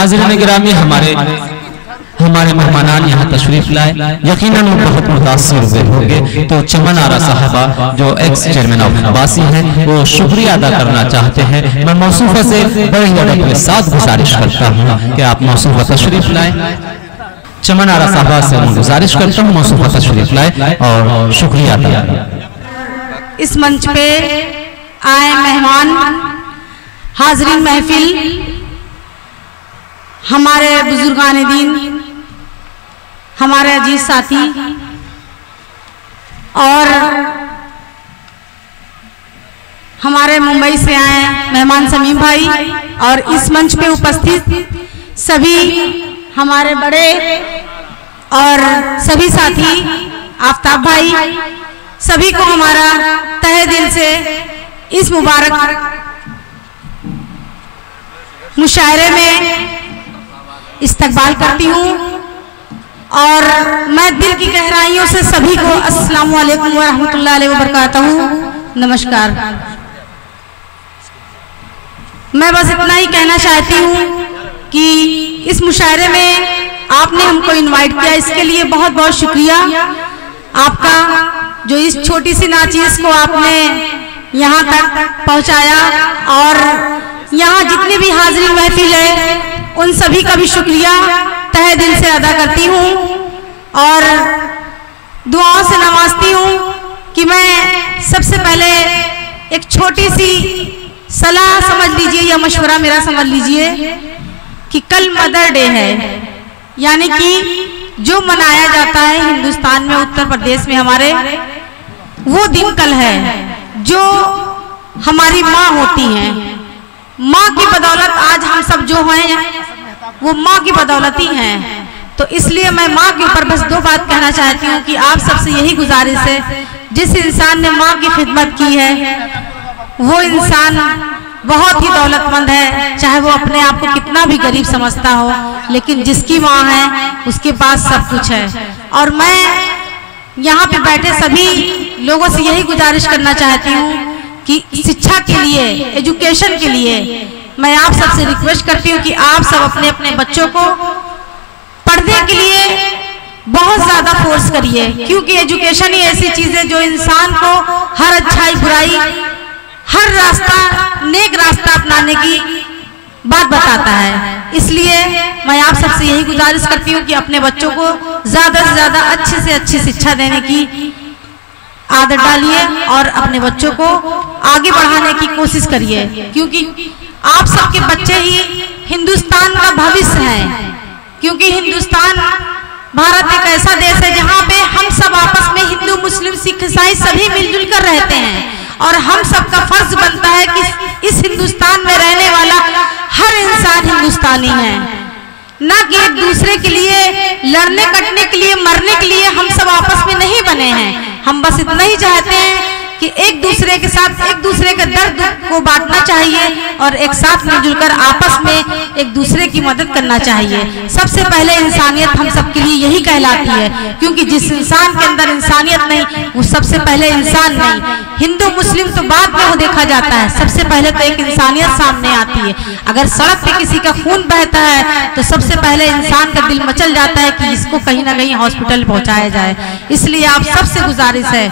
हाज़िरीन गिरामी, हमारे मेहमानान यहाँ तशरीफ लाए, यकीनन वो बहुत मुतासिर हुए होंगे। तो चमन आरा साहबा जो एक्स चेयरमैन ऑफ नवासी हैं, वो शुक्रिया अदा करना चाहते हैं। मैं मौसूफा से बड़े अदब के साथ गुजारिश करता हूँ कि आप मौसूफा तशरीफ लाएं। चमन आरा साहबा से मैं गुजारिश करता हूँ मौसूफा तशरीफ लाए और शुक्रिया अदा करें। इस मंच पे आए मेहमान, हाज़रीन महफिल, हमारे बुजुर्गान दीन, हमारे अजीज साथी और हमारे मुंबई से आए मेहमान समीम भाई और इस मंच पे उपस्थित सभी हमारे बड़े और सभी साथी, आफ्ताब भाई, सभी को हमारा तहे दिल से इस मुबारक मुशायरे में इस्तकबाल करती हूँ और मैं दिल की गहराइयों से सभी को अस्सलामु अलैकुम व रहमतुल्लाहि व बरकातहू, नमस्कार। मैं बस इतना ही कहना चाहती हूँ कि इस मुशायरे में आपने हमको इनवाइट किया, इसके लिए बहुत बहुत शुक्रिया आपका, जो इस छोटी सी नाचीज़ को आपने यहाँ तक पहुँचाया। और यहाँ जितने भी हाज़रीन महफिल है उन सभी का भी शुक्रिया तहे दिल से अदा करती हूँ और दुआओं से नवाजती हूँ कि मैं सबसे पहले एक छोटी सी सलाह समझ लीजिए या मशवरा मेरा समझ लीजिए कि कल मदर डे है, यानी कि जो मनाया जाता है हिंदुस्तान में, उत्तर प्रदेश में हमारे, वो दिन कल है जो हमारी माँ होती हैं। माँ की बदौलत आज हम सब जो हैं वो माँ की बदौलत ही हैं। तो इसलिए मैं माँ के ऊपर बस दो बात कहना चाहती हूँ कि आप सबसे यही गुजारिश है, जिस इंसान ने माँ की खिदमत की है वो इंसान बहुत ही दौलतमंद है, चाहे वो अपने आप को कितना भी गरीब समझता हो, लेकिन जिसकी माँ है उसके पास सब कुछ है। और मैं यहाँ पे बैठे सभी लोगों से यही गुजारिश करना चाहती हूँ कि शिक्षा के लिए, एजुकेशन के लिए मैं आप सबसे रिक्वेस्ट करती हूँ कि आप सब अपने अपने बच्चों को पढ़ने के लिए बहुत ज़्यादा फोर्स करिए, क्योंकि एजुकेशन ही ऐसी चीज़ है जो इंसान को हर अच्छाई बुराई, हर रास्ता, नेक रास्ता अपनाने की बात बताता है। इसलिए मैं आप सबसे यही गुजारिश करती हूँ कि अपने बच्चों को ज़्यादा से ज़्यादा अच्छे से अच्छी शिक्षा देने की आदत डालिए और अपने बच्चों को आगे बढ़ाने की कोशिश करिए, क्योंकि आप सबके बच्चे ही हिंदुस्तान का भविष्य हैं। क्योंकि हिंदुस्तान, भारत एक ऐसा देश है जहाँ पे हम सब आपस में हिंदू, मुस्लिम, सिख, ईसाई सभी मिलजुल कर रहते हैं और हम सबका फर्ज बनता है कि इस हिंदुस्तान में रहने वाला हर इंसान हिंदुस्तानी है, ना कि एक दूसरे के लिए लड़ने कटने के लिए, मरने के लिए हम सब आपस में नहीं बने हैं। हम बस इतना ही चाहते हैं कि एक दूसरे के साथ एक दूसरे के दर्द को बांटना चाहिए और एक साथ मिलजुल कर आपस में एक दूसरे की मदद करना चाहिए। सबसे पहले इंसानियत हम सब के लिए यही कहलाती है, क्योंकि जिस इंसान के अंदर इंसानियत नहीं वो सबसे पहले इंसान नहीं। हिंदू मुस्लिम तो बाद में वो देखा जाता है, सबसे पहले तो एक इंसानियत सामने आती है। अगर सड़क पे किसी का खून बहता है तो सबसे पहले इंसान का दिल मचल जाता है कि इसको कहीं ना कहीं हॉस्पिटल पहुंचाया जाए। इसलिए आप सबसे गुजारिश है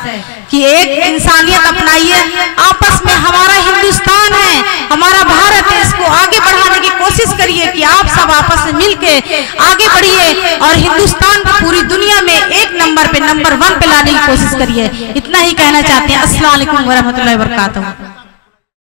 कि एक इंसानियत अपनाइए, आपस में हमारा हिंदुस्तान है, हमारा भारत है, इसको आगे बढ़ाने की कोशिश करिए कि आप सब आपस में मिलके आगे बढ़िए और हिंदुस्तान को पूरी दुनिया में एक नंबर पे, नंबर 1 पे लाने की कोशिश करिए। इतना ही कहना चाहते हैं। अस्सलाम वालेकुम व रहमतुल्लाहि व बरकातहू।